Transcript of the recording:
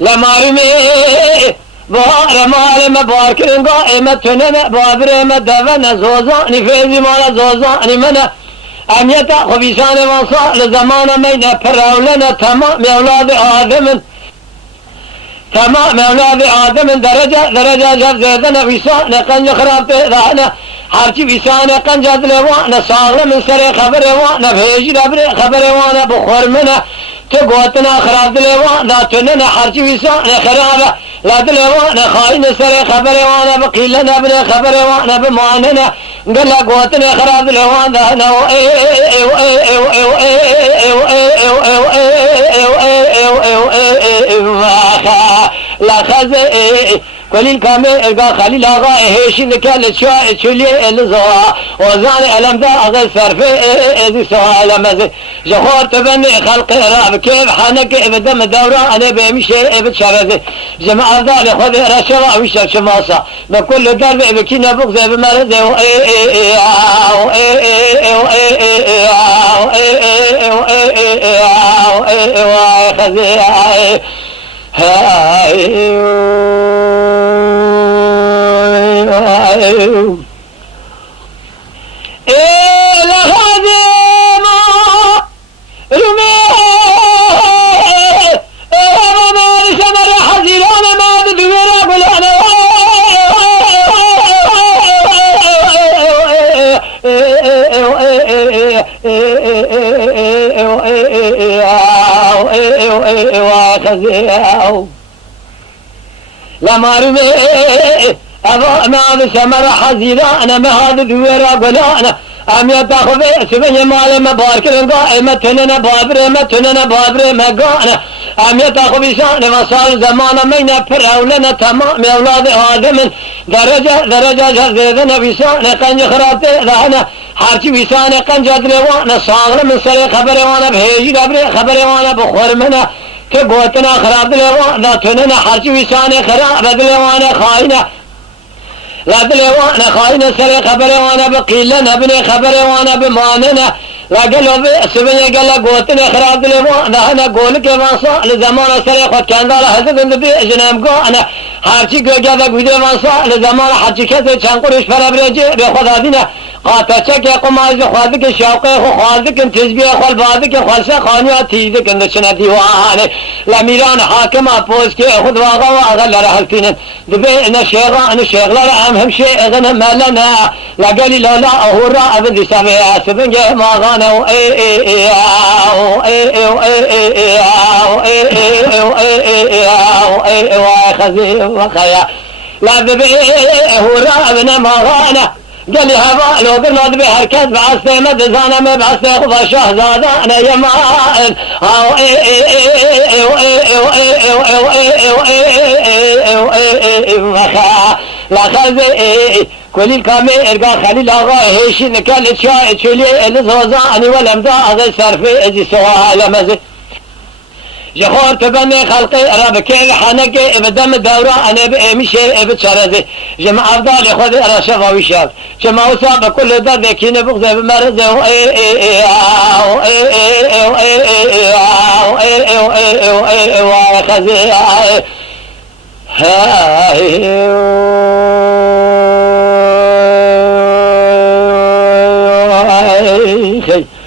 لمارمي بار مال مباركين قائمة تنم بابر مدفن زوزاني فيزي مالا زوزاني منا أميتا خبيسان وصا لزمان مينا فراولنا تمام أولاد آدم تمام أولاد آدم درجة جب زيدنا ويسان قنج خرابت دهنا هرچی ویسان قنجد لوانا ساغل من سر خبر وانا بهجی ربر خبر وانا بخور منا تو گوتنا خراب لوانا تننا هرچی ویسان خراب لد لوانا خاين سر خبر وانا بقيلنا بن خبر وانا بمعننا قال قوتنا خراب لوانا نو لا خز قليل كامل القا خليل آغا هيشين كال شاء شلي الزوا وزان ألم دا أغا صرف ذي سوا ألم جخور تبني خلق راب كيف حنك ابدم دورا أنا بمشي بتشرد جماعة ذا خذ رشوا وش شماسة بكل درب بكينا بغز بمرد لما رمي أبا ما سمر حزيرا أنا ما هذا دويرا قلانا أم يتاخذ سبني مال مبارك القائمة تننا بابر ما تننا بابر ما قانا أم يتاخذ بشان وصال زمان مينا فرعولنا تمام أولاد آدم درجة جزيدنا بشان قنج خرابت لهنا هرچی ویسان قنجد لوانا ساغل من سر خبر وانا بهجی ربر خبر وانا بخور منا که گوتنا خراب لوانا تننا هرچی ویسان خراب لوانا خائنا لد لوانا خائنا سر خبر وانا بقيلنا بن خبر وانا بماننا لقلوا سبني قال قوتنا خراب لوانا هنا قولك وانصا لزمان سر خد كان دار حسد النبي جنام قانا هرچی گوجا بگوده وانصا لزمان حرچی کسی چند قرش فرابرجی بخود هدینا قاتچك قماز خالدك شوقه خالدك تزبيه خال بعدك خالصه خانيا تيدك اندشنا ديوان لميران حاكم ابوس كي خذ واغا واغا لرهلتين دبي انا شيغلا هم شيء اذن مالنا لقالي لا اهورا ابد سامع سبنج ما غانا خزي وخيا لا دبي اهورا ابن ما غانا قال لي هذا لو قلنا ذبي حركات بعثة ما دزانا ما بعثة خذ شهزادة أنا يمان لا خذ كل الكامل إرجع خليل آغا هيشين كل شيء شلي الزوزاني ولم ذا هذا صرف أجي سوا لمزة جخور تبني خلقي رب كيل حنك ابدم الدورة انا بمشي بتشرد جمع افضل خذ رشفه وشاف جمع وصاب كل ده ذكينا بغز بمرض خزي